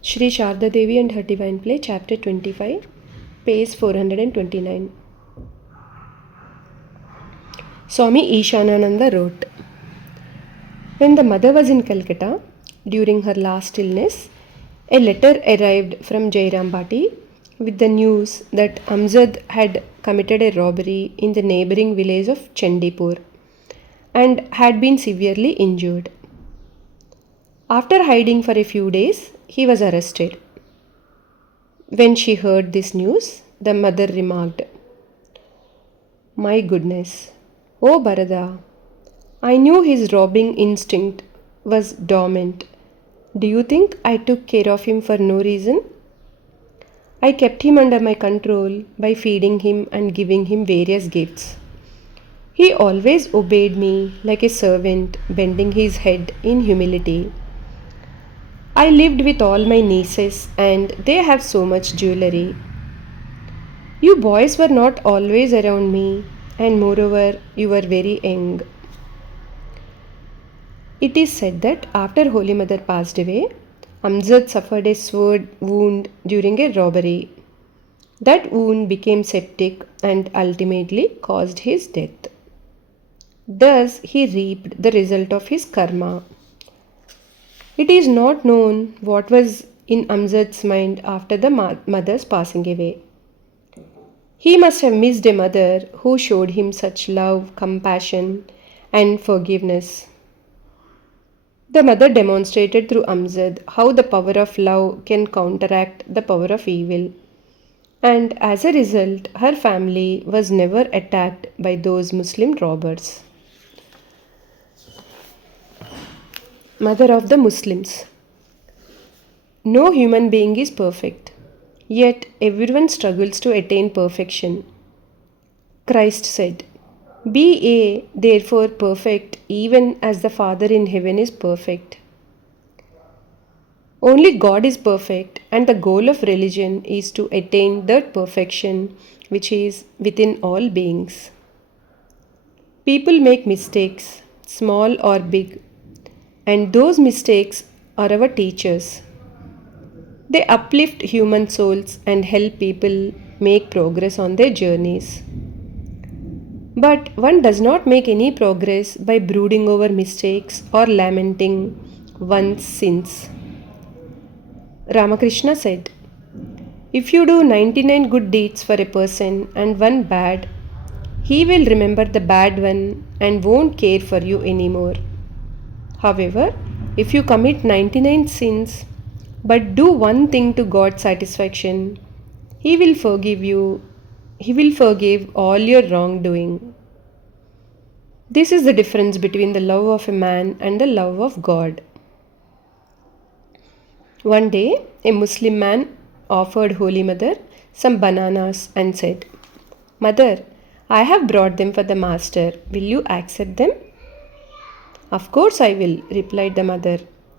Shri Sharda Devi and Her Divine Play, Chapter 25, page 429. Swami Ishanananda wrote, when the mother was in Calcutta during her last illness, a letter arrived from Jairam Bhatti with the news that Amjad had committed a robbery in the neighboring village of Chandipur and had been severely injured. After hiding for a few days, he was arrested. When she heard this news, the mother remarked, "My goodness, oh Bharada, I knew his robbing instinct was dormant. Do you think I took care of him for no reason? I kept him under my control by feeding him and giving him various gifts. He always obeyed me like a servant, bending his head in humility. I lived with all my nieces and they have so much jewelry. You boys were not always around me, and moreover, you were very young." It is said that after Holy Mother passed away, Amjad suffered a sword wound during a robbery. That wound became septic and ultimately caused his death. Thus, he reaped the result of his karma. It is not known what was in Amjad's mind after the mother's passing away. He must have missed a mother who showed him such love, compassion, and forgiveness. The mother demonstrated through Amjad how the power of love can counteract the power of evil, and as a result, her family was never attacked by those Muslim robbers. Mother of the Muslims. No human being is perfect, yet everyone struggles to attain perfection. Christ said, "Be ye therefore perfect, even as the Father in heaven is perfect." Only God is perfect, and the goal of religion is to attain that perfection which is within all beings. People make mistakes, small or big, and those mistakes are our teachers. They uplift human souls and help people make progress on their journeys. But one does not make any progress by brooding over mistakes or lamenting one's sins. Ramakrishna said, "If you do 99 good deeds for a person and one bad, he will remember the bad one and won't care for you anymore. However, if you commit 99 sins but do one thing to God's satisfaction, He will forgive you. He will forgive all your wrongdoing." This is the difference between the love of a man and the love of God. One day, a Muslim man offered Holy Mother some bananas and said, "Mother, I have brought them for the Master. Will you accept them?" "Of course I will," replied the mother,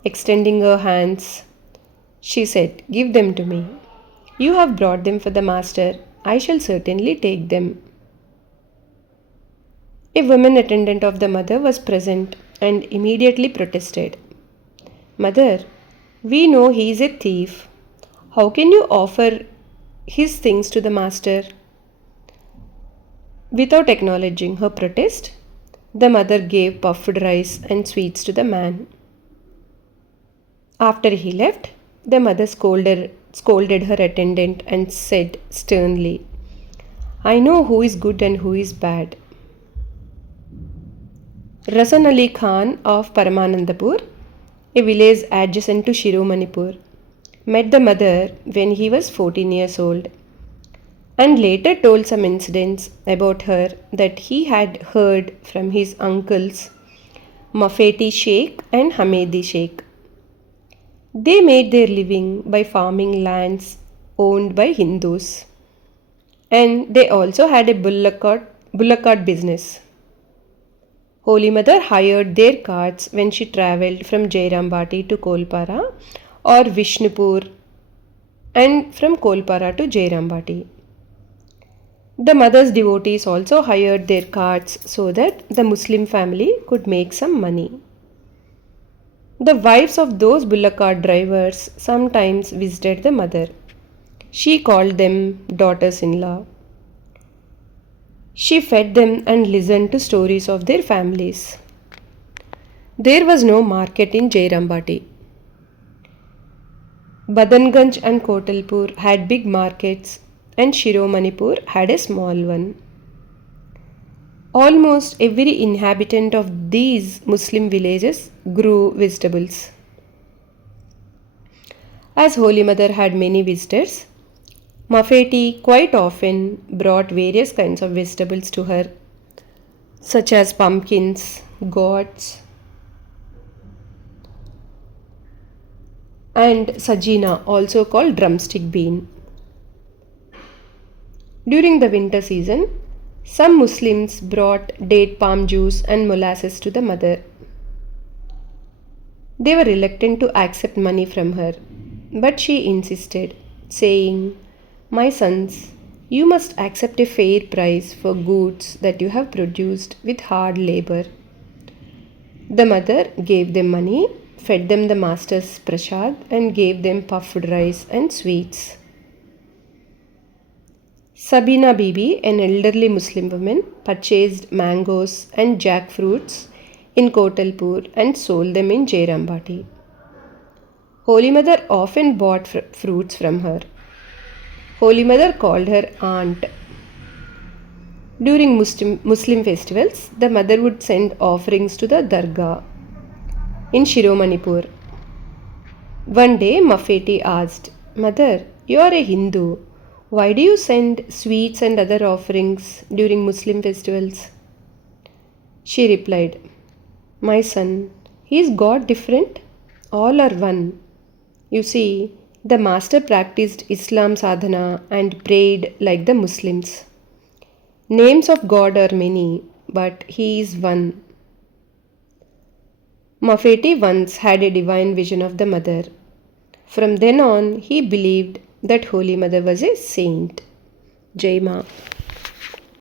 extending her hands. She said, "Give them to me. You have brought them for the Master. I shall certainly take them." A woman attendant of the mother was present and immediately protested. "Mother, we know he is a thief. How can you offer his things to the Master?" Without acknowledging her protest, the mother gave puffed rice and sweets to the man. After he left, the mother scolded her attendant and said sternly, "I know who is good and who is bad." Rasan Ali Khan of Paramanandapur, a village adjacent to Shiromanipur, met the mother when he was 14 years old and later told some incidents about her that he had heard from his uncles Mafeti Sheikh and Hamedi Sheikh. They made their living by farming lands owned by Hindus, and they also had a bullock cart business. Holy Mother hired their carts when she travelled from Jairam Bhatti to Kolpara or Vishnupur and from Kolpara to Jairam Bhatti. The mother's devotees also hired their carts so that the Muslim family could make some money. The wives of those bullock cart drivers sometimes visited the mother. She called them daughters in law. She fed them and listened to stories of their families. There was no market in Jairambati. Badanganj and Kotalpur had big markets, and Shiromanipur had a small one. Almost every inhabitant of these Muslim villages grew vegetables. As Holy Mother had many visitors, Mafeti quite often brought various kinds of vegetables to her, such as pumpkins, gourds, and sajina, also called drumstick bean. During the winter season, some Muslims brought date palm juice and molasses to the mother. They were reluctant to accept money from her, but she insisted, saying, "My sons, you must accept a fair price for goods that you have produced with hard labor." The mother gave them money, fed them the master's prasad, and gave them puffed rice and sweets. Sabina Bibi, an elderly Muslim woman, purchased mangoes and jackfruits in Kotalpur and sold them in Jairambati. Holy Mother often bought fruits from her. Holy Mother called her aunt. During Muslim festivals, the mother would send offerings to the Dargah in Shiromanipur. One day, Mafeti asked, "Mother, you are a Hindu. Why do you send sweets and other offerings during Muslim festivals?" She replied, "My son, is God different? All are one. You see, the master practiced Islam sadhana and prayed like the Muslims. Names of God are many, but He is one." Mafeti once had a divine vision of the mother. From then on, he believed that Holy Mother was a saint. Jai Ma.